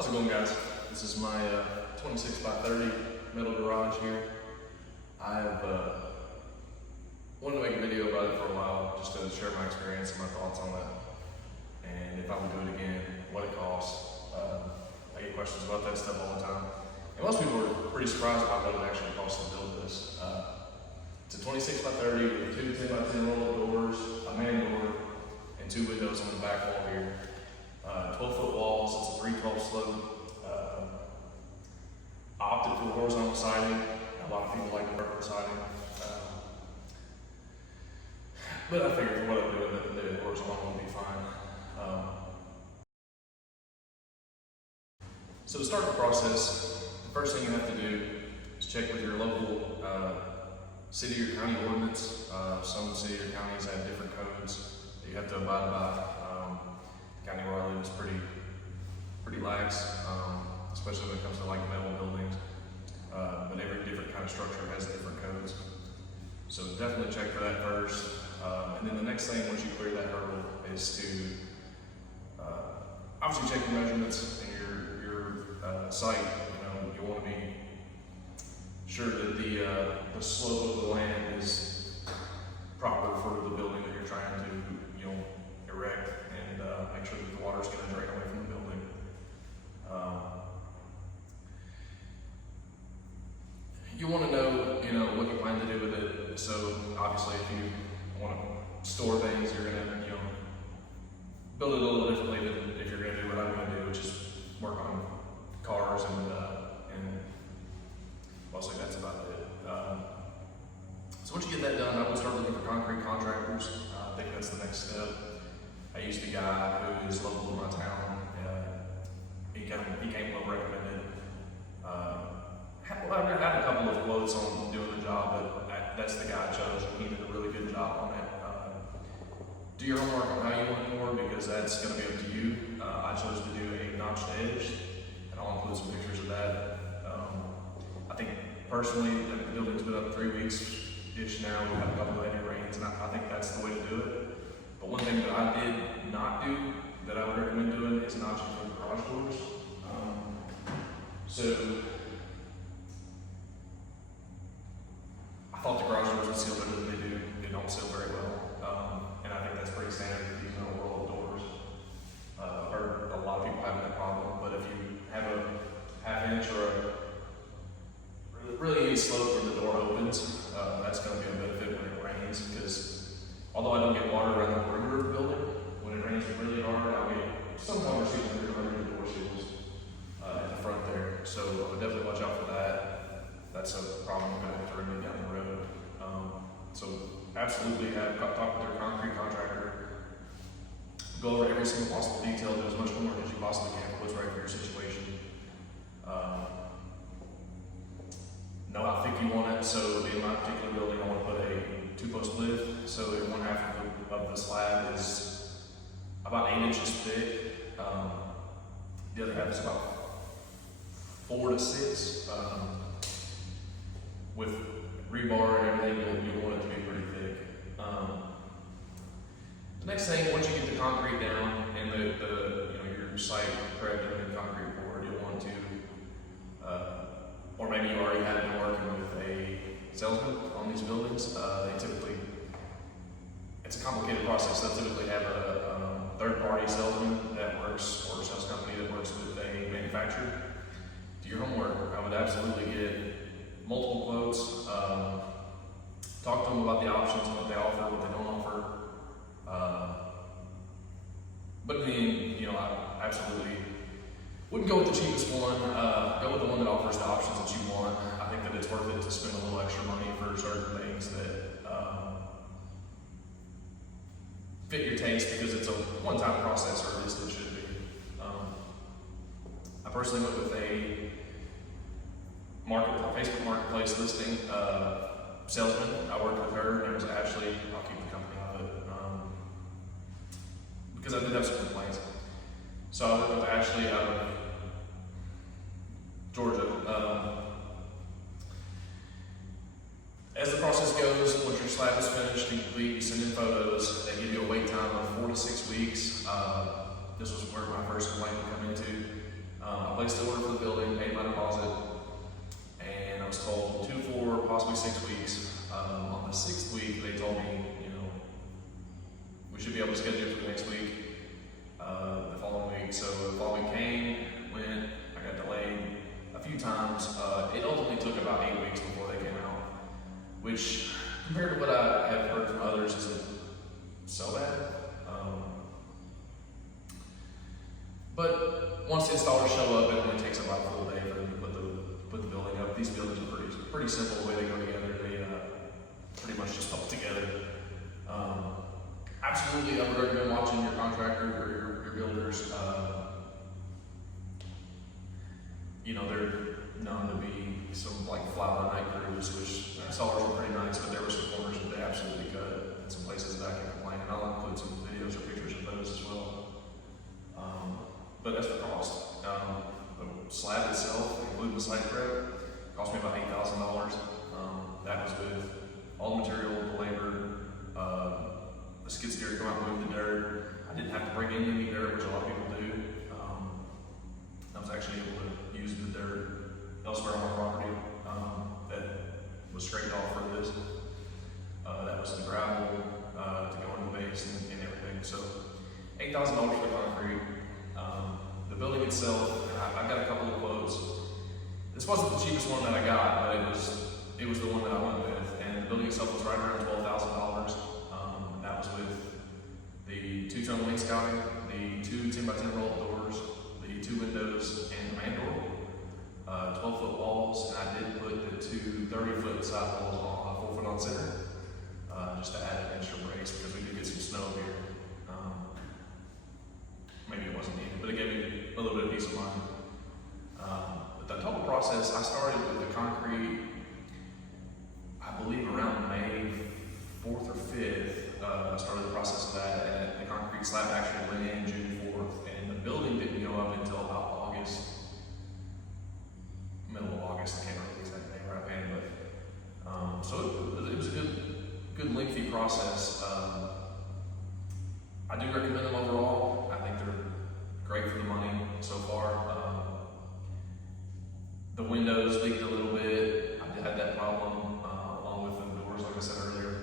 How's it going, guys? This is my 26 by 30 metal garage here. I've wanted to make a video about it for a while, just to share my experience and my thoughts on that, and if I would do it again, what it costs. I get questions about that stuff all the time, and most people are pretty surprised about what it actually costs to build this. It's a 26 by 30 with two 10 by 10 roll-up doors, a man door, and two windows on the back wall here. 12-foot walls, it's a 312 slope. I opted for horizontal siding. A lot of people like the vertical siding. But I figured for what I'm doing, the horizontal will be fine. So to start the process, the first thing you have to do is check with your local city or county ordinance. Some city or counties have different codes that you have to abide by. The county where I live is pretty lax, especially when it comes to like metal buildings. But every different kind of structure has different codes. So definitely check for that first. And then the next thing, once you clear that hurdle, is to obviously check your measurements and your site. You want to be sure that the slope of the land is proper for the building that you're trying to erect, and make sure that the water is going to drain away from the building. You want to know what you plan to do with it. So obviously, if you want to store things, you're going to build it a little differently than if you're going to do what I'm going to do, which is work on cars and mostly that's about it. So once you get that done, I would start looking for concrete contractors. I think that's the next step. I used a guy who is local to my town. He came well recommended. I had a couple of quotes on doing the job, but that's the guy I chose, and he did a really good job on it. Do your homework on how you want it more, because that's going to be up to you. I chose to do a notched edge, and I'll include some pictures of that. I think personally, the building's been up 3 weeks-ish now. We've had a couple of heavy rains, and I think that's the way to do it. But one thing that I did not do that I would recommend doing is notching for the garage doors. So I thought the garage doors would seal better than they do. They don't seal very well. And I think that's pretty standard with these metal roll-up doors. I've heard a lot of people having that problem, but if you have a half-inch or really any slope where the door opens, that's going to be a benefit when it rains, because although I don't get water around the perimeter of the building, when it rains really hard, I'll get some water seeping through under the door seals at the front there. So I would definitely watch out for that. That's a problem we're going to have to remedy down the road. So absolutely talk with your concrete contractor. Go over every single possible detail, do as much homework as you possibly can for what's right for your situation. Know how thick you want it. So in my particular building, I want to put a 2-post lift. So one half of the slab is about 8 inches thick. The other half is about 4 to 6. With rebar and everything, you want it to be pretty thick. The next thing, once you get the concrete down and your site prepped and the concrete poured, you'll want to, or maybe you already have been working with a salesman on these buildings. It's a complicated process. They'll typically have a third-party salesman that works, or a sales company that works with a manufacturer. Do your homework. I would absolutely get multiple quotes. Talk to them about the options, what they offer, what they don't offer. But then, I absolutely wouldn't go with the cheapest one. Go with the one that offers the options that you want. I think that it's worth it to spend a little extra money for certain things that fit your taste, because it's a one-time process, or at least it should be. I personally went with a Facebook Marketplace listing salesman. I worked with her. Her name was Ashley. I'll keep the company out of it because I did have some complaints. So I worked with Ashley out of Georgia. As the process goes, once your slab is finished and complete, you send in photos. They give you a wait time of 4 to 6 weeks. This was where my first complaint would come into. I placed the order for the building, paid my deposit, and I was told 2, 4, possibly 6 weeks. On the 6th week, they told me, we should be able to schedule it for the next week, the following week. So the following came, went, I got delayed a few times. It ultimately took about 8 weeks before they came out, which compared to what I have heard from others isn't so bad. But once the installers show up, it only takes about a full day for them to put the building up. These buildings are pretty simple the way they go together. They pretty much just pop together. Absolutely, I would recommend watching your contractor or your builders. They're known to be some like fly-by-night crews, which installers are pretty nice, but there were some corners that they absolutely cut, and some places that I can complain, and I'll include some videos or pictures of those as well. But that's the cost. The slab itself, including the site prep, cost me about $8,000. That was with all the material, the labor, the skid steer to come out and move the dirt. I didn't have to bring in any dirt, which a lot of people do. I was actually able to use the dirt elsewhere on my property that was scraped off for this. That was the gravel to go in the base and everything. So $8,000 for the concrete. The building itself, I got a couple of quotes. This wasn't the cheapest one that I got, but it was the one that I went with. And the building itself was right around $12,000. That was with the 2-tone wainscoting, the 2 10x10 roll-up doors, the 2 windows, and the man door. 12-foot walls, and I did put the 2 30-foot side walls on, 4 foot on center, just to add an extra brace because we did get some snow here. Maybe it wasn't needed, but it gave me a little bit of peace of mind. But the total process, I started with the concrete, I believe around May 4th or 5th, I started the process of that, and the concrete slab actually went in June 4th, and the building didn't go up until about August, middle of August. I can't remember the exact day right offhand, but so it was a good lengthy process. I do recommend them overall. I think they're great for the money so far. The windows leaked a little bit. I had that problem along with the doors, like I said earlier.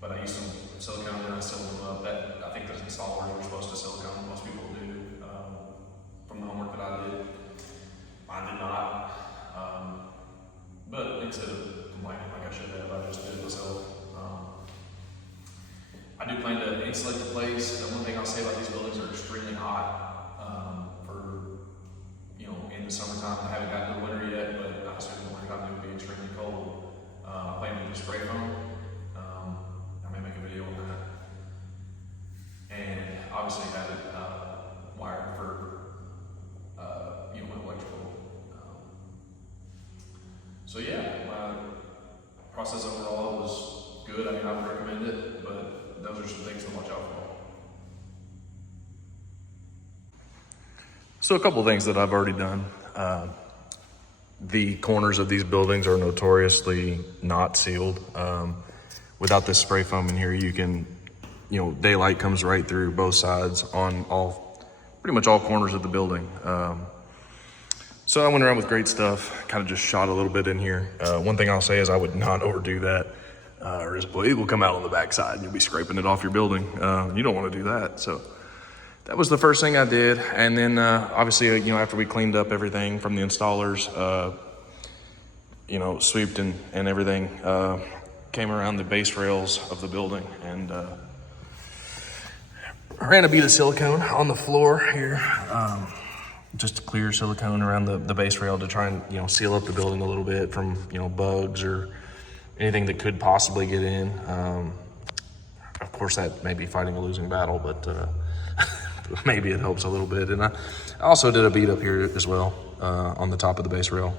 But I used some silicone and I sealed them up. I think those installers were supposed to silicone. Most people do from the homework that I did. I did not. But instead of complaining like I should have, I just did it myself. I do plan to insulate the place. The one thing I'll say about these buildings are extremely hot in the summertime. I haven't gotten to the winter yet, but I assume the winter time it would be extremely cold. I plan to do spray foam. I may make a video on that. And obviously have it wired for electrical. So yeah, my process overall was good. I mean, I would recommend it, but those are some things to watch out for. So a couple of things that I've already done. The corners of these buildings are notoriously not sealed. Without this spray foam in here, you can, daylight comes right through both sides on pretty much all corners of the building. So I went around with great stuff, kind of just shot a little bit in here. One thing I'll say is I would not overdo that, or it will come out on the backside and you'll be scraping it off your building. You don't want to do that. So that was the first thing I did. And then obviously, after we cleaned up everything from the installers, sweeped and everything, came around the base rails of the building and ran a bead of silicone on the floor here. Just clear silicone around the base rail to try and, seal up the building a little bit from, bugs or anything that could possibly get in. Of course, that may be fighting a losing battle, but maybe it helps a little bit. And I also did a bead up here as well on the top of the base rail,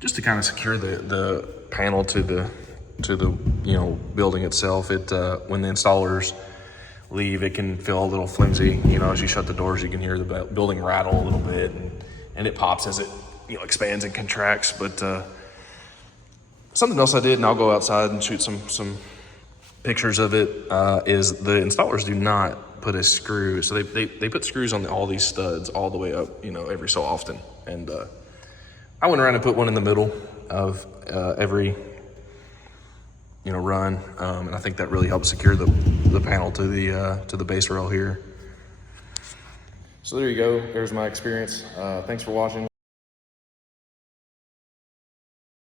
just to kind of secure the panel to the building itself. It when the installers leave, it can feel a little flimsy. As you shut the doors, you can hear the building rattle a little bit, and it pops as it expands and contracts. But something else I did, and I'll go outside and shoot some pictures of it, is the installers do not put a screw. So they put screws on all these studs all the way up, every so often. And I went around and put one in the middle of every run, and I think that really helps secure the panel to the base rail here. So there you go. There's my experience. Thanks for watching.